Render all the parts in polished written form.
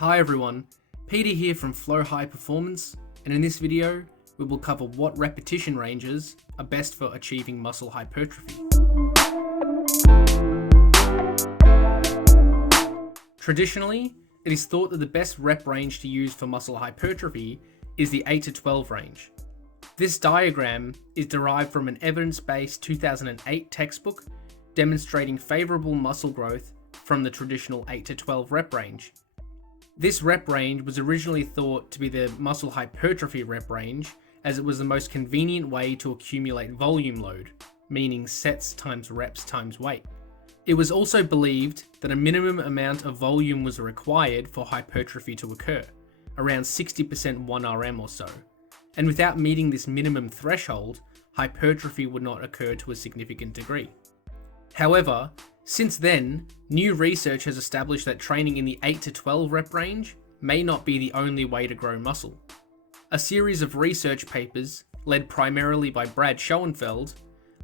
Hi everyone, Peter here from Flow High Performance, and in this video we will cover what repetition ranges are best for achieving muscle hypertrophy. Traditionally, it is thought that the best rep range to use for muscle hypertrophy is the 8 to 12 range. This diagram is derived from an evidence-based 2008 textbook demonstrating favourable muscle growth from the traditional 8 to 12 rep range. This rep range was originally thought to be the muscle hypertrophy rep range, as it was the most convenient way to accumulate volume load, meaning sets times reps times weight. It was also believed that a minimum amount of volume was required for hypertrophy to occur, around 60% 1RM or so, and without meeting this minimum threshold, hypertrophy would not occur to a significant degree. However, since then, new research has established that training in the 8 to 12 rep range may not be the only way to grow muscle. A series of research papers, led primarily by Brad Schoenfeld,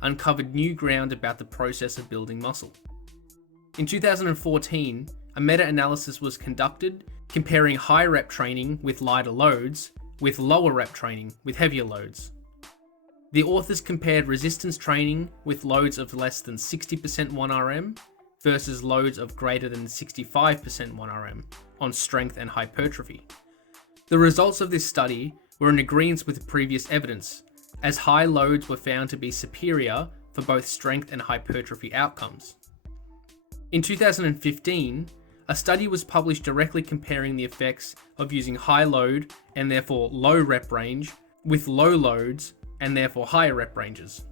uncovered new ground about the process of building muscle. In 2014, a meta-analysis was conducted comparing high rep training with lighter loads with lower rep training with heavier loads. The authors compared resistance training with loads of less than 60% 1RM versus loads of greater than 65% 1RM on strength and hypertrophy. The results of this study were in agreement with previous evidence, as high loads were found to be superior for both strength and hypertrophy outcomes. In 2015, a study was published directly comparing the effects of using high load and therefore low rep range with low loads and therefore higher rep ranges.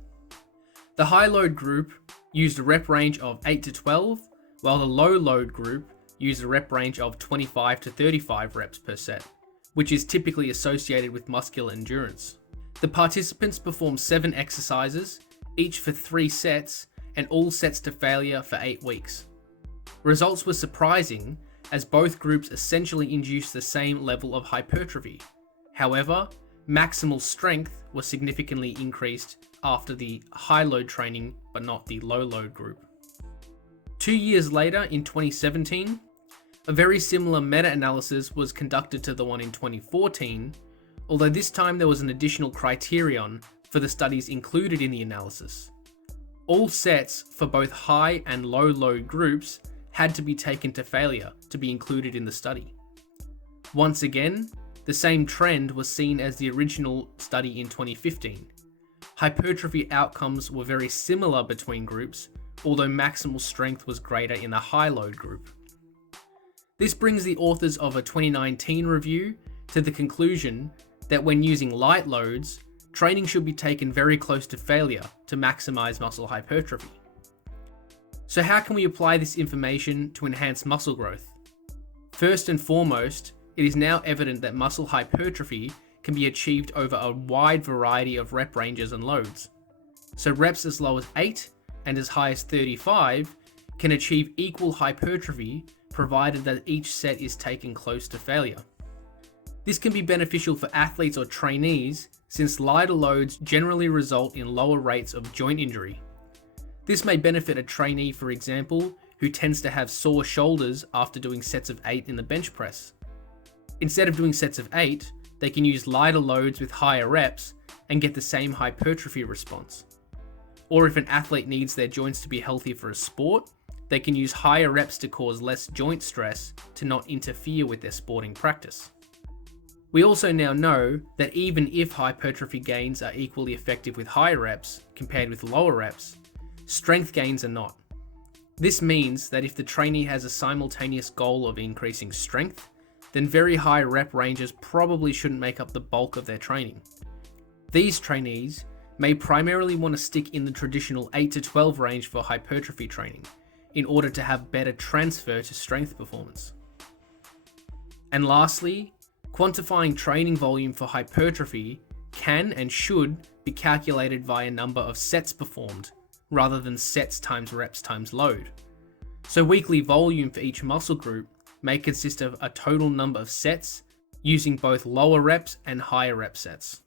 The high load group used a rep range of 8 to 12, while the low load group used a rep range of 25 to 35 reps per set, which is typically associated with muscular endurance. The participants performed 7 exercises, each for 3 sets, and all sets to failure for 8 weeks. Results were surprising, as both groups essentially induced the same level of hypertrophy. However, maximal strength was significantly increased after the high load training, but not the low load group. 2 years later, in 2017, a very similar meta-analysis was conducted to the one in 2014, although this time there was an additional criterion for the studies included in the analysis. All sets for both high and low load groups had to be taken to failure to be included in the study. Once again, the same trend was seen as the original study in 2015. Hypertrophy outcomes were very similar between groups, although maximal strength was greater in the high load group. This brings the authors of a 2019 review to the conclusion that when using light loads, training should be taken very close to failure to maximize muscle hypertrophy. So how can we apply this information to enhance muscle growth? First and foremost, it is now evident that muscle hypertrophy can be achieved over a wide variety of rep ranges and loads. So reps as low as 8 and as high as 35 can achieve equal hypertrophy provided that each set is taken close to failure. This can be beneficial for athletes or trainees, since lighter loads generally result in lower rates of joint injury. This may benefit a trainee, for example, who tends to have sore shoulders after doing sets of 8 in the bench press. Instead of doing sets of 8, they can use lighter loads with higher reps and get the same hypertrophy response. Or if an athlete needs their joints to be healthy for a sport, they can use higher reps to cause less joint stress to not interfere with their sporting practice. We also now know that even if hypertrophy gains are equally effective with higher reps compared with lower reps, strength gains are not. This means that if the trainee has a simultaneous goal of increasing strength, then very high rep ranges probably shouldn't make up the bulk of their training. These trainees may primarily want to stick in the traditional 8 to 12 range for hypertrophy training in order to have better transfer to strength performance. And lastly, quantifying training volume for hypertrophy can and should be calculated via number of sets performed, rather than sets times reps times load. So weekly volume for each muscle group may consist of a total number of sets using both lower reps and higher rep sets.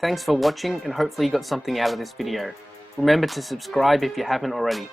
Thanks for watching, and hopefully you got something out of this video. Remember to subscribe if you haven't already.